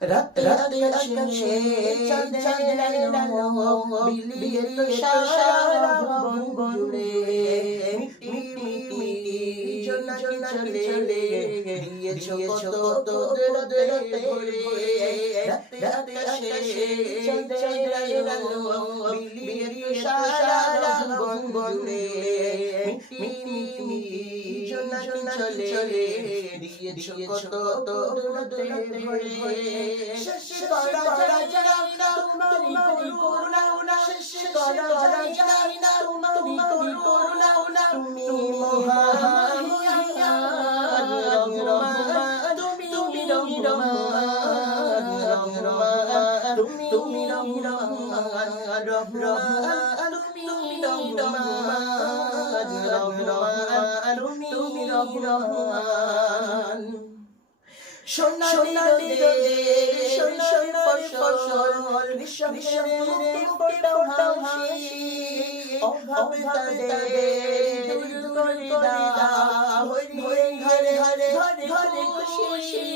রাতে রাতে আকাশে চাঁদের আলো বিলিয়ে তো সারা ভুবন জুড়ে মিটি মিটি জোনাকি চলে দিয়েছো কত দূরে ঘুরে রাতে রাতে আকাশে চাঁদের আলো বিলিয়ে তো সারা ভুবন জুড়ে মিটি মিটি জোনাকি চলে দিয়েছো কত দূরে ঘুরে শেষ করা যায় না তোমারি করুণা শেষ করা যায় না তোমারি করুণা তুমি মহান রহমান তুমি রহমান তুমি রহমান তুমি রহমান সোনালি ফসল গ্রীষ্মের ফোটাও হাসি অভাব তাদের দূর করে দাও হরি ঘরে ঘরে ঘরে খুশি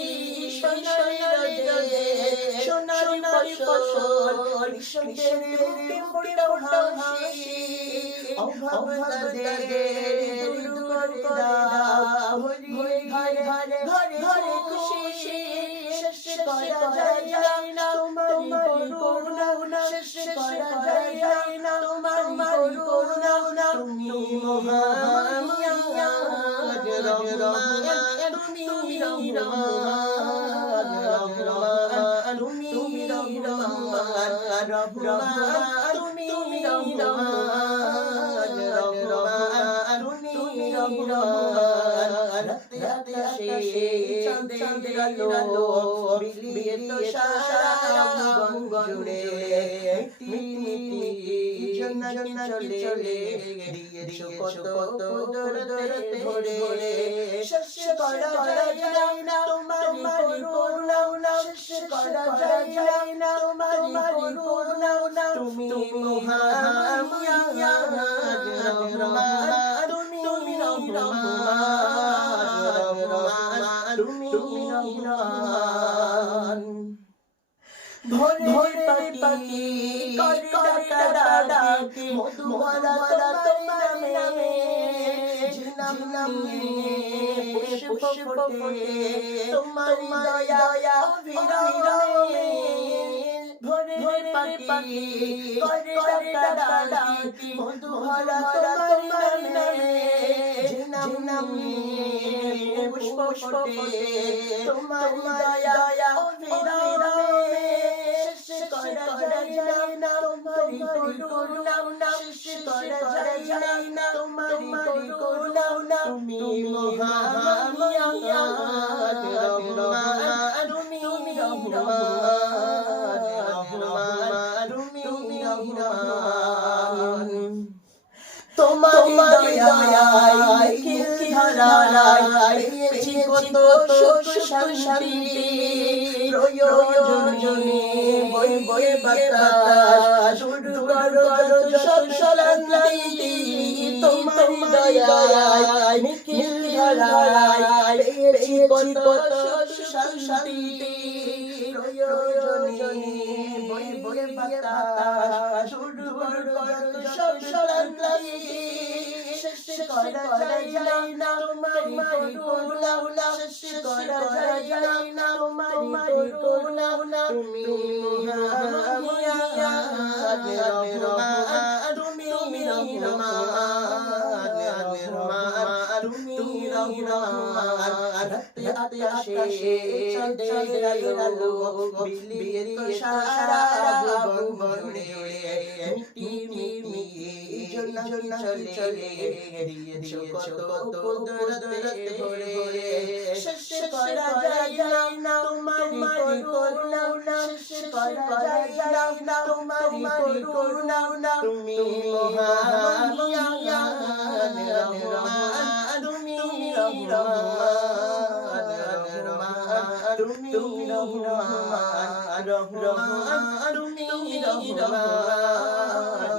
সোনালি ফসল গ্রীষ্মের ফোটাও হাসি অভাব তাদের দূর করে দাও হরি ঘরে ঘরে ঘরে খুশি শেষ করা যায় না তোমারি করুণা শেষ করা যায় না তোমারি করুণা তুমি মহান রহমান তুমি রহমান তুমি রহমান তুমি রহমান তুমি রহমান রাতে আকাশে চাঁদের আলো বিলিয়ে তো সারা ভুবন জুড়ে মিটি মিটি জোনাকি চলে দিয়েছো কত দূরে ঘুরে শেষ করা যায় না তোমারি করুণা শেষ করা যায় না তোমারি করুণা তুমি মহান রহমান তুমি রহমান তুমি রহমান ভোরে পাখি করে ডাকে মধুমালা তোমার নামে ঝিনামে পুষ্প ফোটে তোমার দয়া বিরামে ভোরে পাখি করে ডাকে মধুমালা তোমার নামে ঝিনামে পুষ্প ফোটে তোমার দয়া বিরামে শেষ করা যায় না তোমারি করুণা শেষ করা যায় না তোমারি করুণা তুমি মহান রহমান তুমি রহমান তুমি রহমান তোমার দয়ায় কি ধারায় পেয়েছি কত সুখ শান্তি প্রয়োজনে বয়ে বাতাস শুরু করো সব শান্তি তোমার দয়ায় নিখিল ধারায় পেয়েছি কত সুখ শান্তি প্রয়োজনে বয়ে বাতাস শুরু করো সব শান্তি শেষ করা যায় না তোমারি করুণা শেষ করা যায় না তোমারি করুণা তুমি মহান রহমান তুমি রহমান তুমি রহমান রাতে আকাশে চাঁদের আলো বিলিয়ে তো সারা ভুবন জুড়ে মিটি মিটি জোনাকি চলে দিয়েছো কত দূরে ঘুরে শেষ করা যায় না তোমারি করুণা শেষ করা যায় না তোমারি করুণা তুমি মহান রহমান তুমি রহমান তুমি রহমান তুমি রহমান